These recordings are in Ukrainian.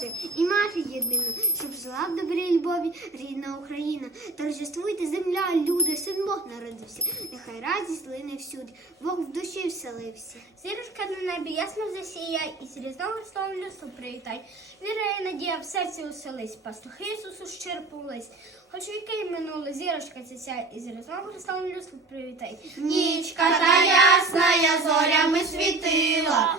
Боже і матір єдина, щоб жила в добрій любові рідна Україна. Торжествуйте земля, люди, син Бог народився. Нехай радість лине всюди, Бог в душі вселився. Зірочка на небі ясно засіяй, і з різдвом Христовим люсу привітай. Віра і надія в серці уселись, пастухи Ісусу щерпнулись. Хоч віки минули, зірочка ця сяй, і з Христовим люсу привітай. Нічка та ясна зорями світила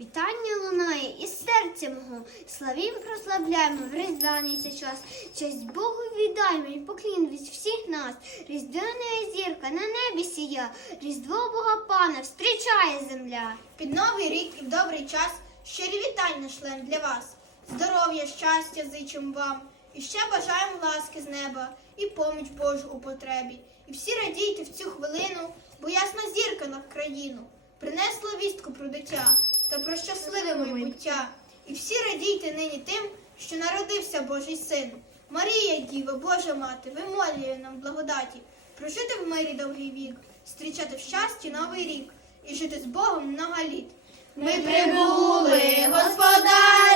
вітання лунає із серця мого, славім прославляємо в різдвяний цей час. Честь Богу віддаймо і поклін від всіх нас. Різдвяна зірка на небі сія, Різдво Бога Пана встрічає земля. Під новий рік і в добрий час щирі вітання шлем для вас. Здоров'я, щастя зичим вам. І ще бажаємо ласки з неба і поміч Божу у потребі. І всі радійте в цю хвилину, бо ясна зірка на країну принесла вістку про дитя та про щасливе майбуття. І всі радійте нині тим, що народився Божий син. Марія, Діва, Божа мати, вимолює нам благодаті, прожити в мирі довгий вік, зустрічати в щасті новий рік і жити з Богом много. Ми прибули, господарю,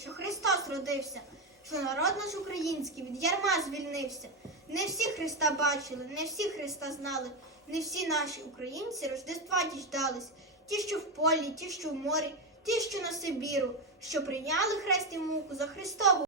що Христос родився, що народ наш український від ярма звільнився. Не всі Христа бачили, не всі Христа знали, не всі наші українці Рождества діждались, ті, що в полі, ті, що в морі, ті, що на Сибіру, що прийняли хрест і муку за Христову